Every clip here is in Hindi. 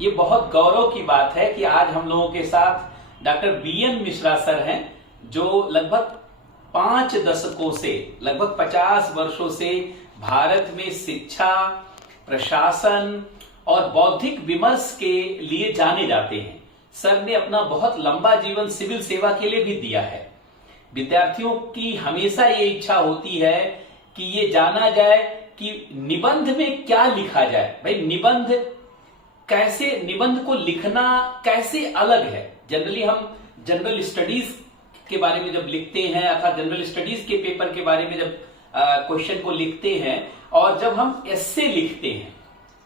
ये बहुत गौरव की बात है कि आज हम लोगों के साथ डॉक्टर बीएन मिश्रा सर हैं, जो लगभग 5 दशकों से, लगभग 50 वर्षों से भारत में शिक्षा, प्रशासन और बौद्धिक विमर्श के लिए जाने जाते हैं। सर ने अपना बहुत लंबा जीवन सिविल सेवा के लिए भी दिया है। विद्यार्थियों की हमेशा ये इच्छा होती है कि ये जाना जाए कि निबंध में क्या लिखा जाए। भाई निबंध को लिखना कैसे अलग है। जनरली हम जनरल स्टडीज के बारे में जब लिखते हैं अर्थात जनरल स्टडीज के पेपर के बारे में जब क्वेश्चन को लिखते हैं और जब हम एस्से लिखते हैं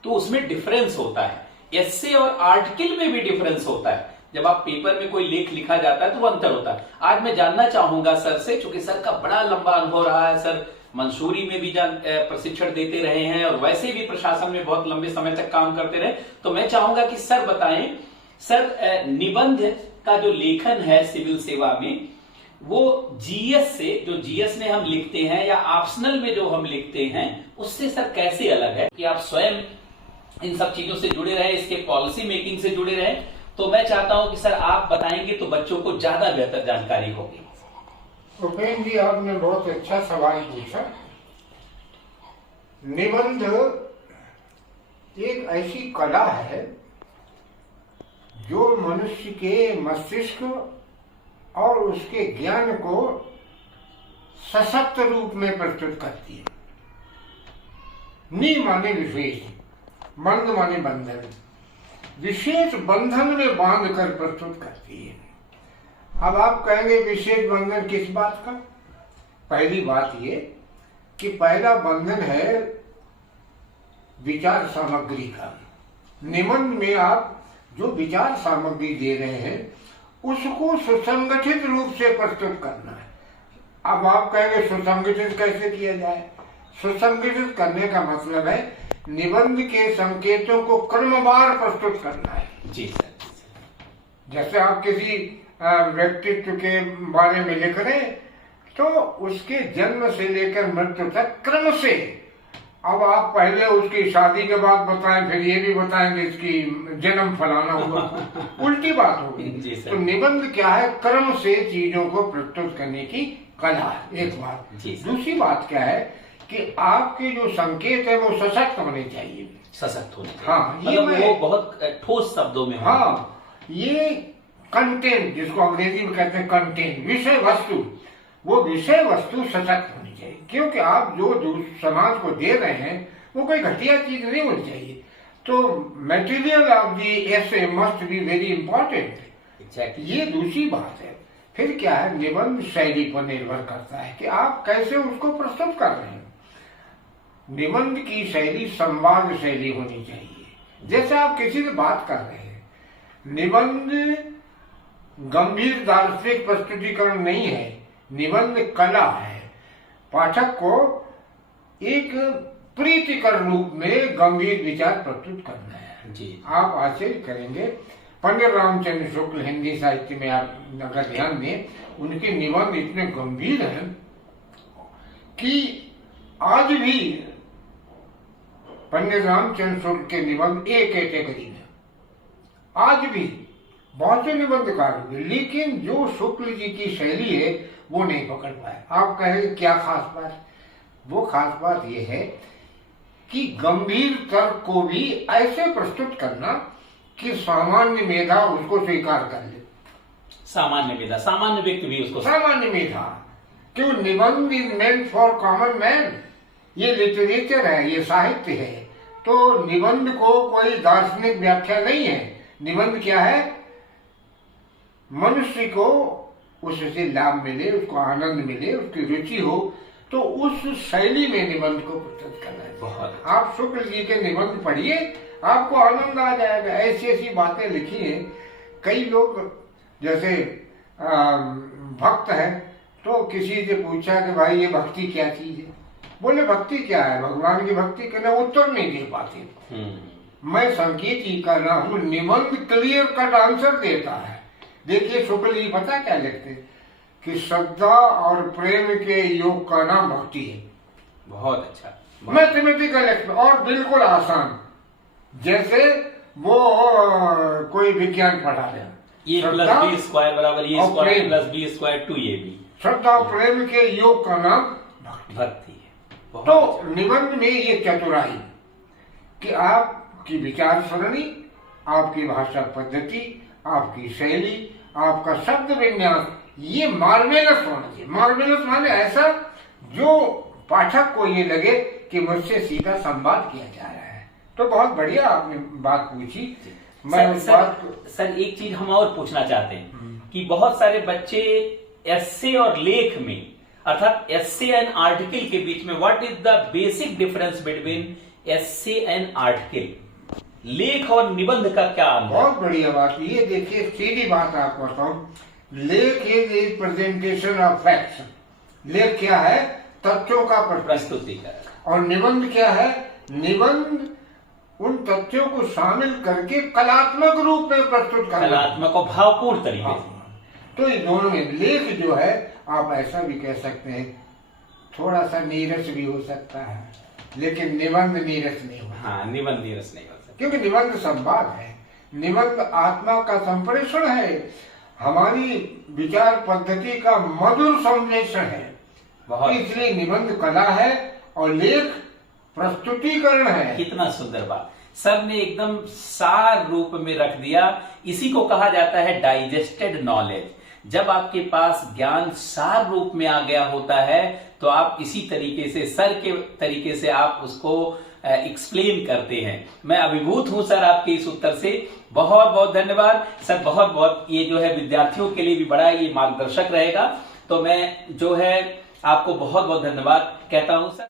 तो उसमें डिफरेंस होता है। एस्से और आर्टिकल में भी डिफरेंस होता है। जब आप पेपर में कोई लेख लिखा जाता है तो वो अंतर होता है। आज मैं जानना चाहूंगा सर से, चूंकि सर का बड़ा लंबा अनुभव रहा है, सर मंसूरी में भी प्रशिक्षण देते रहे हैं और वैसे भी प्रशासन में बहुत लंबे समय तक काम करते रहे, तो मैं चाहूंगा कि सर बताएं, सर निबंध का जो लेखन है सिविल सेवा में, वो जीएस से, जो जीएस में हम लिखते हैं या ऑप्शनल में जो हम लिखते हैं, उससे सर कैसे अलग है? कि आप स्वयं इन सब चीजों से जुड़े रहे, इसके पॉलिसी मेकिंग से जुड़े रहे, तो मैं चाहता हूं कि सर आप बताएंगे तो बच्चों को ज्यादा बेहतर जानकारी होगी। उपेंद्र जी, आपने बहुत अच्छा सवाल पूछा। निबंध एक ऐसी कला है जो मनुष्य के मस्तिष्क और उसके ज्ञान को सशक्त रूप में प्रस्तुत करती है। नि माने विशेष, बंध माने बंधन, विशेष बंधन में बांध कर प्रस्तुत करती है। अब आप कहेंगे विशेष बंधन किस बात का? पहली बात ये कि पहला बंधन है विचार सामग्री का। निबंध में आप जो विचार सामग्री दे रहे हैं उसको सुसंगठित रूप से प्रस्तुत करना है। अब आप कहेंगे सुसंगठित कैसे किया जाए? सुसंगठित करने का मतलब है निबंध के संकेतों को क्रमवार प्रस्तुत करना है। जी सर। जैसे आप किसी व्यक्तित्व के बारे में लिख रहे हैं तो उसके जन्म से लेकर मृत्यु तक क्रम से, अब आप पहले उसकी शादी के बाद बताएं फिर ये भी बताएंगे इसकी जन्म फलाना हुआ, उल्टी बात होगी। तो निबंध क्या है? क्रम से चीजों को प्रस्तुत करने की कला है, एक बात। दूसरी बात क्या है कि आपके जो संकेत है वो सशक्त होने चाहिए। सशक्त होने चाहिए। हाँ, ये वो बहुत ठोस शब्दों में। हाँ, ये कंटेंट, जिसको अंग्रेजी में कहते हैं कंटेंट, विषय वस्तु, वो विषय वस्तु सशक्त होनी चाहिए। क्योंकि आप जो समाज को दे रहे हैं वो कोई घटिया चीज नहीं होनी चाहिए। तो material of the essay must be very important. ये दूसरी बात है। फिर क्या है? निबंध शैली पर निर्भर करता है कि आप कैसे उसको प्रस्तुत कर रहे हैं। निबंध की शैली संवाद शैली होनी चाहिए। जैसे आप किसी से बात कर रहे हैं, निबंध गंभीर दार्शनिक प्रस्तुतिकरण नहीं है, निबंध कला है। पाठक को एक प्रीतिकर रूप में गंभीर विचार प्रस्तुत करना है। जी। आप आश्चर्य करेंगे, पंडित रामचंद्र शुक्ल हिंदी साहित्य में आप अगर ध्यान दें, उनके निबंध इतने गंभीर हैं कि आज भी पंडित रामचंद्र शुक्ल के निबंध एक कैटेगरी में, आज भी बहुत से निबंधकार हुए, लेकिन जो शुक्ल जी की शैली है वो नहीं पकड़ पाए। आप कहेंगे क्या खास बात? वो खास बात यह है कि गंभीर तर्क को भी ऐसे प्रस्तुत करना कि सामान्य मेधा उसको स्वीकार कर ले। सामान्य मेधा, सामान्य व्यक्ति भी उसको, सामान्य मेधा, क्यों? निबंध is meant for common man. ये लिटरेचर है, ये साहित्य है। तो निबंध को कोई दार्शनिक व्याख्या नहीं है। निबंध क्या है? मनुष्य को उससे लाभ मिले, उसको आनंद मिले, उसकी रुचि हो, तो उस शैली में निबंध को प्रस्तुत करना है। बहुत। आप शुक्ल जी के निबंध पढ़िए, आपको आनंद आ जाएगा। ऐसी ऐसी बातें लिखी हैं। कई लोग जैसे भक्त है तो किसी से पूछा कि भाई ये भक्ति क्या चीज है? बोले भक्ति क्या है? भगवान की भक्ति करना, उत्तर नहीं दे पाते। मैं संकेत ही कर रहा हूँ, निबंध क्लियर कट आंसर देता है। देखिए शुक्ल जी पता क्या लिखते हैं कि श्रद्धा और प्रेम के योग का नाम भक्ति है। बहुत अच्छा। मैथमेटिकल और बिल्कुल आसान। जैसे वो कोई विज्ञान पढ़ा रहे हैं। ए प्लस बी स्क्वायर बराबर ए और स्क्वायर प्रेम। Plus B square 2ab। श्रद्धा और प्रेम के योग का नाम भक्ति है। बहुत तो अच्छा। निबंध में ये चतुराई कि आपकी विचार सरणी, आपकी भाषा पद्धति, आपकी शैली, आपका शब्द विन्यास, ये मार्वेलस होना चाहिए। मार्वेलस माने ऐसा जो पाठक को ये लगे कि मुझसे सीधा संवाद किया जा रहा है। तो बहुत बढ़िया आपने बात पूछी। मैं उस बात को सर एक चीज हम और पूछना चाहते हैं कि बहुत सारे बच्चे एस्से और लेख में, अर्थात एस्से एंड आर्टिकल के बीच में, what is the basic difference between essay and article, लेख और निबंध का क्या अंतर? बहुत बढ़िया बात। ये देखिए सीधी बात आपको बताऊं, लेख इज प्रेजेंटेशन ऑफ फैक्ट्स। लेख क्या है? तथ्यों का प्रस्तुतिकरण। और निबंध क्या है? निबंध उन तथ्यों को शामिल करके कलात्मक रूप में प्रस्तुत करना, कलात्मक और भावपूर्ण तरीके से। तो ये दोनों में लेख जो है, आप ऐसा भी कह सकते हैं, थोड़ा सा नीरस भी हो सकता है, लेकिन निबंध नीरस नहीं हो। हाँ, निबंध नीरस नहीं हो सकता, क्योंकि निबंध संवाद है, निबंध आत्मा का संप्रेषण है, हमारी विचार पद्धति का मधुर संश्लेषण है। बहुत इसलिए निबंध कला है और लेख प्रस्तुतिकरण है। कितना सुंदर बात सर ने एकदम सार रूप में रख दिया। इसी को कहा जाता है डाइजेस्टेड नॉलेज। जब आपके पास ज्ञान सार रूप में आ गया होता है तो आप इसी तरीके से, सर के तरीके से आप उसको एक्सप्लेन करते हैं। मैं अभिभूत हूं सर आपके इस उत्तर से। बहुत बहुत धन्यवाद सर। बहुत बहुत ये जो है विद्यार्थियों के लिए भी बड़ा ये मार्गदर्शक रहेगा। तो मैं जो है आपको बहुत बहुत धन्यवाद कहता हूं सर।